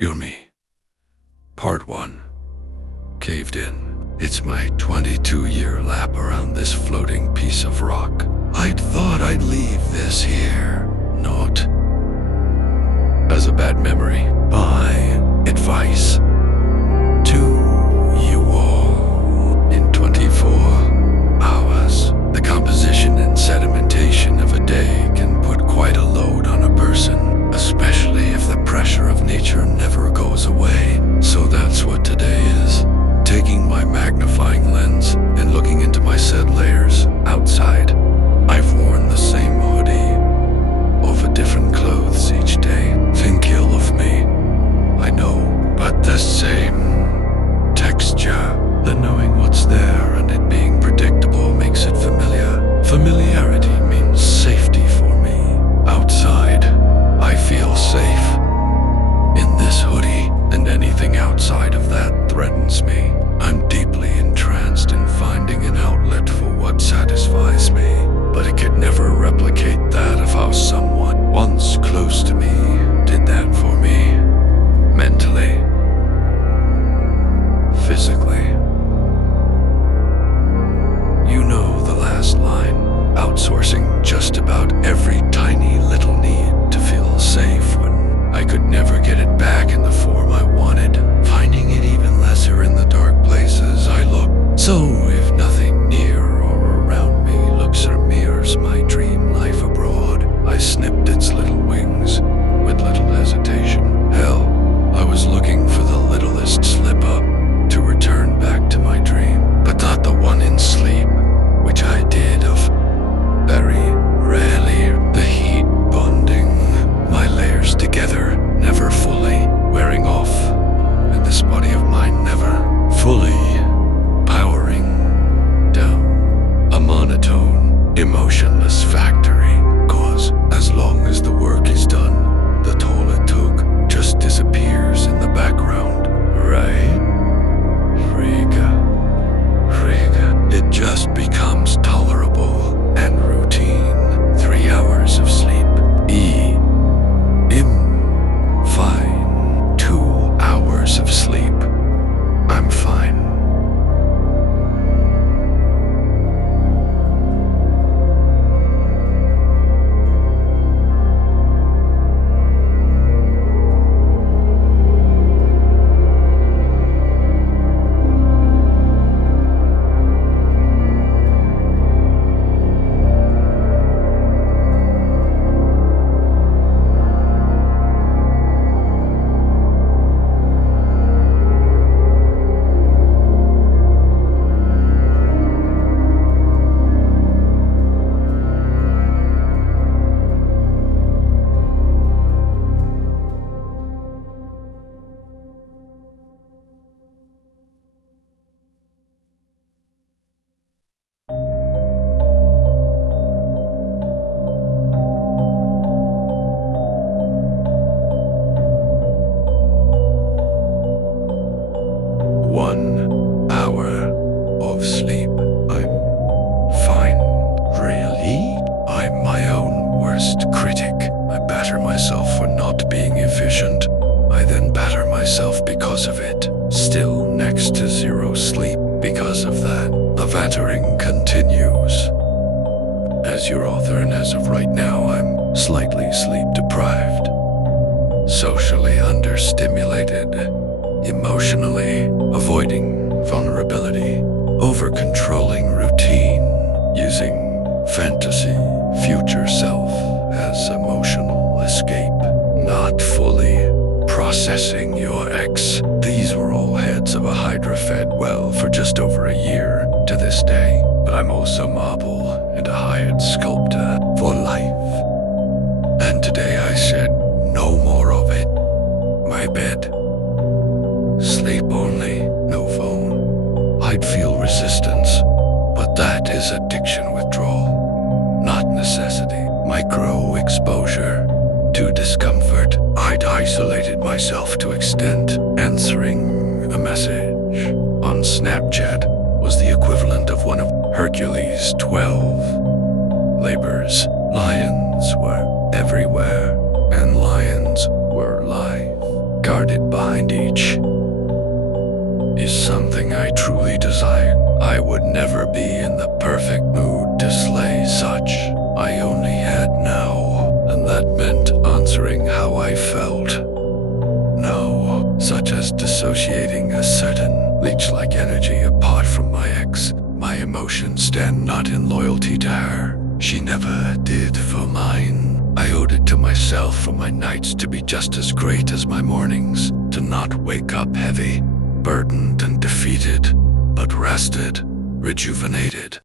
Yumi. Part 1. Caved in. It's my 22-year lap around this floating piece of rock. I'd thought I'd leave this here. Not as a bad memory. By advice to you all. In 24 hours, the composition and sedimentation of a day can put quite a load on a person, especially if the pressure of nature never goes away. So that's what today is. Taking my magnifying lens and looking into my said layers outside. I've worn the same hoodie over different clothes each day. Think ill of me, I know, but the same texture. The knowing what's there and it being predictable makes it familiar. Familiarity means safety for me. Outside, I feel safe. In this hoodie, and anything outside of that threatens me. I'm deeply entranced in finding an outlet for what satisfies me, but it could never replicate that of how someone once close to me did that for me. Mentally, physically. You know the last line, outsourcing just about every tiny little need to feel safe when I could never get it back in the form I wanted, finding it even lesser in the dark places I look. So if nothing near or around me looks or mirrors my dream life abroad, I snipped its little wings with little hesitation. Hell, I was looking for the littlest slip up to return back to my dream, but not the one in sleep, which I did of very rarely. The heat bonding my layers together, never fully wearing off, and this body of mine never fully powering down. A monotone, emotionless factory, cause as long as the work is done, the toll it took just disappears in the background, right? Frigga. It just becomes tolerable and routine. 3 hours of sleep. Fine. 2 hours of sleep. I'm fine. As your author, and as of right now, I'm slightly sleep deprived, socially understimulated, emotionally avoiding vulnerability, over-controlling routine, using fantasy, future self as emotional escape, not fully processing your ex. These were all heads of a Hydra fed well for just over a year to this day, but I'm also marble and a hired sculptor for life. And today I said no more of it. My bed, sleep only, no phone. I'd feel resistance, but that is addiction withdrawal, not necessity. Micro exposure to discomfort. I'd isolated myself to extent answering a message on Snapchat was the equivalent of one of Hercules' 12 labors. Lions were everywhere, and lions were live. guarded behind each, is something I truly desire. I would never be in the perfect mood to slay such. I only had now, and that meant answering how I felt. No, such as dissociating a certain leech-like energy apart from my ex. My emotions stand not in loyalty to her. She never did for mine. I owed it to myself for my nights to be just as great as my mornings, to not wake up heavy, burdened and defeated, but rested, rejuvenated.